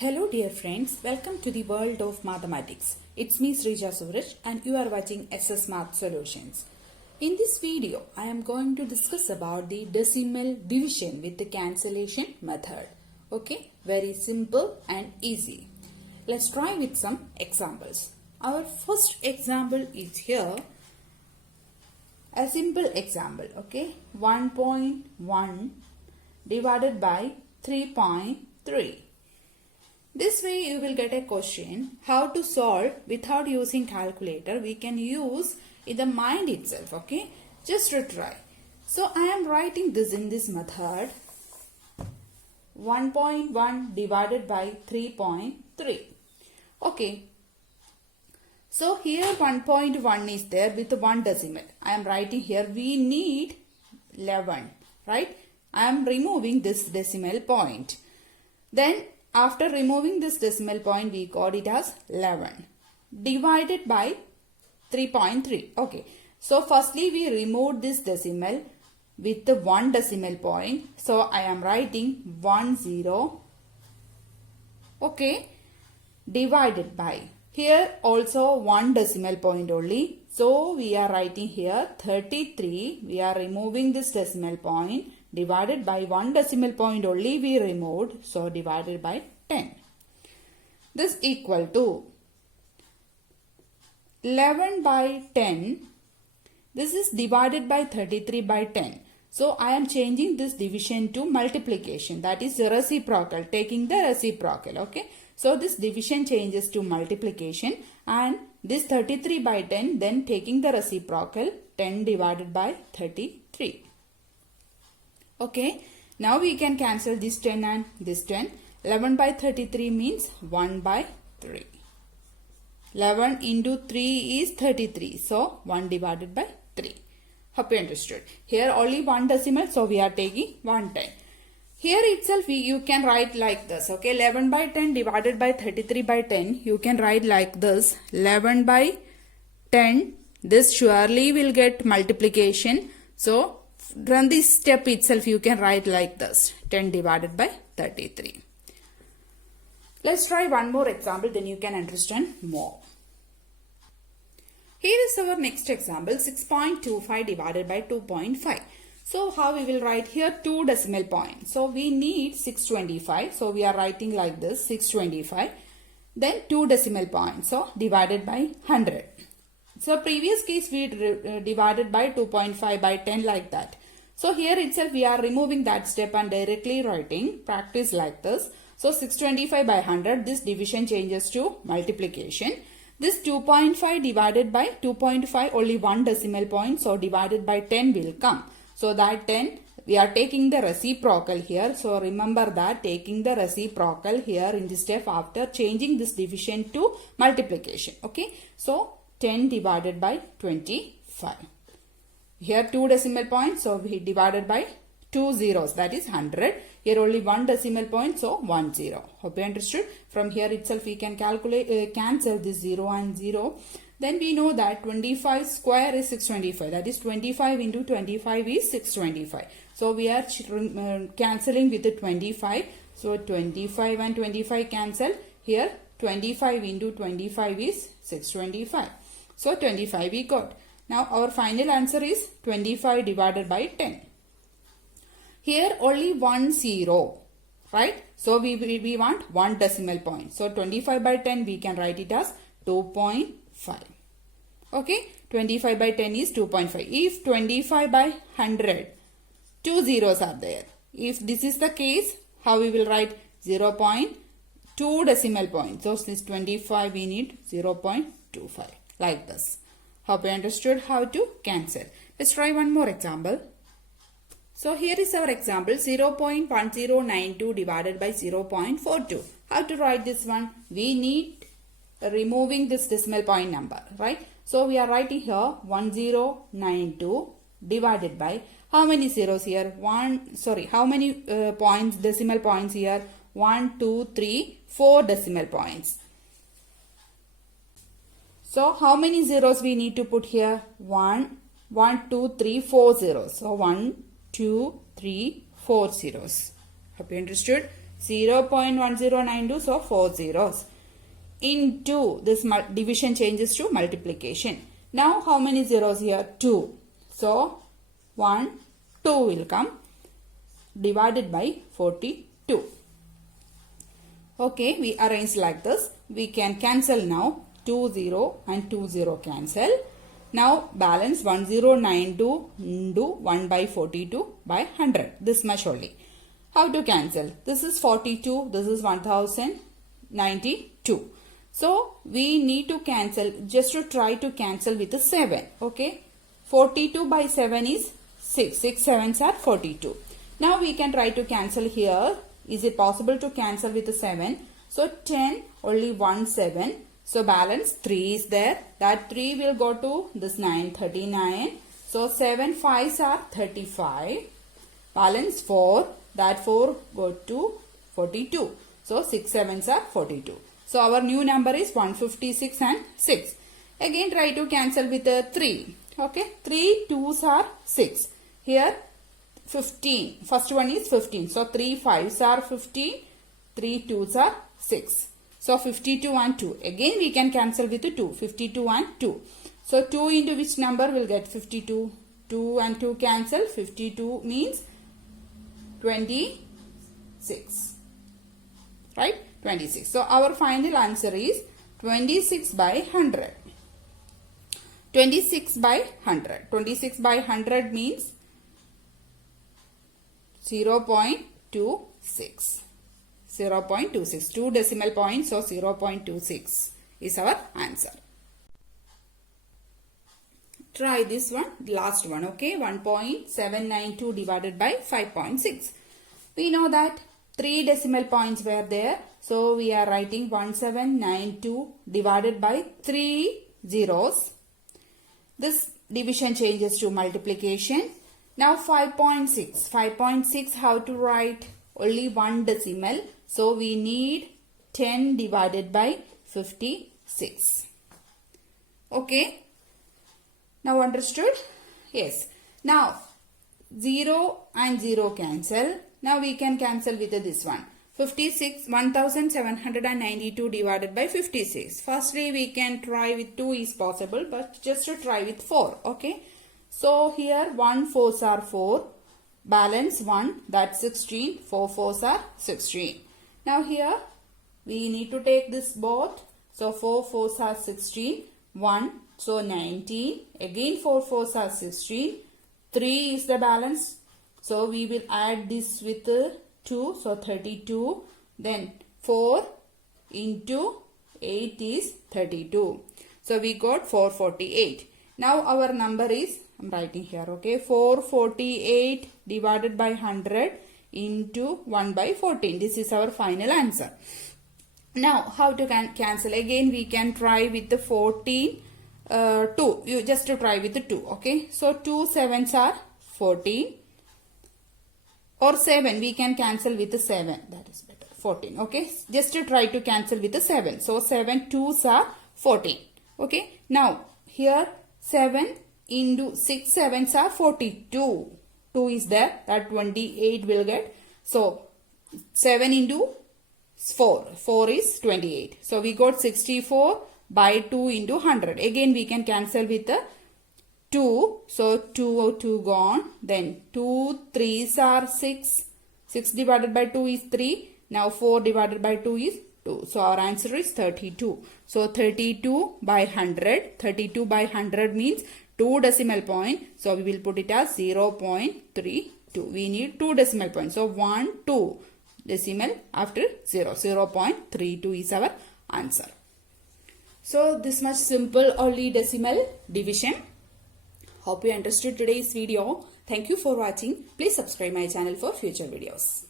Hello dear friends, welcome to the world of mathematics. It's me Srija Suraj and you are watching SS Math Solutions. In this video, I am going to discuss about the decimal division with the cancellation method. Okay, very simple and easy. Let's try with some examples. Our first example is here. A simple example, okay, 1.1 divided by 3.3. This way you will get a question how to solve without using calculator. We can use in the mind itself, okay, just to try. So I am writing this in this method, 1.1 divided by 3.3. Okay, so here 1.1 is there with one decimal. I am writing here we need 11, right? I am removing this decimal point. Then after removing this decimal point, we got it as 11 divided by 3.3. Okay. So firstly, we removed this decimal with the one decimal point. So I am writing 10. Okay. Divided by. Here also one decimal point only. So we are writing here 33. We are removing this decimal point. Divided by one decimal point only we removed, so divided by 10. This equal to 11 by 10. This is divided by 33 by 10. So I am changing this division to multiplication, that is reciprocal, taking the reciprocal. Okay. So this division changes to multiplication and this 33 by 10 then taking the reciprocal 10 divided by 33. Okay, now we can cancel this 10 and this 10. 11 by 33 means 1 by 3. 11 into 3 is 33. So, 1 divided by 3. Hope you understood. Here only one decimal. So, we are taking 110. Here itself you can write like this. Okay, 11 by 10 divided by 33 by 10. You can write like this. 11 by 10. This surely will get multiplication. So, from this step itself you can write like this, 10 divided by 33. Let's try one more example, then you can understand more. Here is our next example, 6.25 divided by 2.5. So how we will write here 2 decimal points. So we need 625. So we are writing like this, 625. Then 2 decimal points. So divided by 100. So previous case we divided by 2.5 by 10 like that. So here itself we are removing that step and directly writing, practice like this. So 625 by 100, this division changes to multiplication. This 2.5 divided by 2.5 only one decimal point. So divided by 10 will come. So that 10 we are taking the reciprocal here. So remember that taking the reciprocal here in this step after changing this division to multiplication. Okay. So 10 divided by 25. Here 2 decimal points, so we divided by 2 zeros, that is 100. Here only one decimal point, so 1 0. Hope you understood. From here itself we can calculate, cancel this 0 and 0. Then we know that 25 square is 625. That is 25 into 25 is 625. So we are cancelling with the 25. So 25 and 25 cancel. Here 25 into 25 is 625. So 25 we got. Now our final answer is 25 divided by 10. Here only 1 0, right? So we want one decimal point. So 25 by 10 we can write it as 2.5. Okay, 25 by 10 is 2.5. If 25 by 100, 2 zeros are there. If this is the case, how we will write 0.2 decimal point. So since 25 we need 0.25 like this. Hope you understood how to cancel. Let's try one more example. So here is our example, 0.1092 divided by 0.42. How to write this one? We need removing this decimal point number, right? So we are writing here 1092 divided by how many zeros here? How many points, decimal points here? 1, 2, 3, 4 decimal points. So how many zeros we need to put here? 1, 2, 3, 4 zeros. So 1, 2, 3, 4 zeros. Hope you understood. 0.1092, so 4 zeros. Into this division changes to multiplication. Now how many zeros here? 2. So 1, 2 will come, divided by 42. Okay, we arrange like this. We can cancel now. 2 0 and 2 0 cancel. Now balance 1092 into 1 by 42 by 100. This much only. How to cancel? This is 42. This is 1092. So we need to cancel, just to try to cancel with the 7. Okay. 42 by 7 is 6. 6 sevens are 42. Now we can try to cancel here. Is it possible to cancel with the 7? So 10, only 1 7. So balance 3 is there. That 3 will go to this 9, 39. So 7 5s are 35. Balance 4. That 4 go to 42. So 6 sevens are 42. So our new number is 156 and 6. Again try to cancel with the 3. Okay. 3 2s are 6. Here 15. First one is 15. So 3 5s are 15. 3 2s are 6. So 52 and 2. Again we can cancel with the 2. 52 and 2. So 2 into which number will get 52? 2 and 2 cancel. 52 means 26. Right? 26. So our final answer is 26 by 100. 26 by 100. 26 by 100 means 0.26. 0.26. 2 decimal points, so 0.26 is our answer. Try this one, last one, okay? 1.792 divided by 5.6. We know that 3 decimal points were there. So we are writing 1792 divided by 3 zeros. This division changes to multiplication. Now 5.6. 5.6, how to write? Only 1 decimal. So we need 10 divided by 56. Okay. Now understood? Yes. Now 0 and 0 cancel. Now we can cancel with this one. 1792 divided by 56. Firstly we can try with 2 is possible, but just to try with 4. Okay. So here 1 4s are 4. Balance 1, that's 16. 4 4s are 16. Now here we need to take this both. So 4 4s are 16. 1, so 19. Again 4 4s are 16. 3 is the balance. So we will add this with 2. So 32. Then 4 into 8 is 32. So we got 448. Now our number is, I'm writing here, okay, 448 divided by 100 into 1 by 14. This is our final answer. Now how to cancel? Again we can try with the 14, 2. You just to try with the 2, okay. So 2 sevens are 14. Or 7, we can cancel with the 7. That is better. 14, okay. Just to try to cancel with the 7. So 7 2s are 14, okay. Now here 7 into 6 sevens are 42. 2 is there, that 28 will get. So 7 into 4. 4 is 28. So we got 64 by 2 into 100. Again we can cancel with the 2. So 2 gone. Then 2 3s are 6. 6 divided by 2 is 3. Now 4 divided by 2 is 2. So our answer is 32. So 32 by 100. 32 by 100 means 2 decimal point. So we will put it as 0.32. We need 2 decimal points. So 1, 2 decimal after 0. 0.32 is our answer. So this much simple only decimal division. Hope you understood today's video. Thank you for watching. Please subscribe my channel for future videos.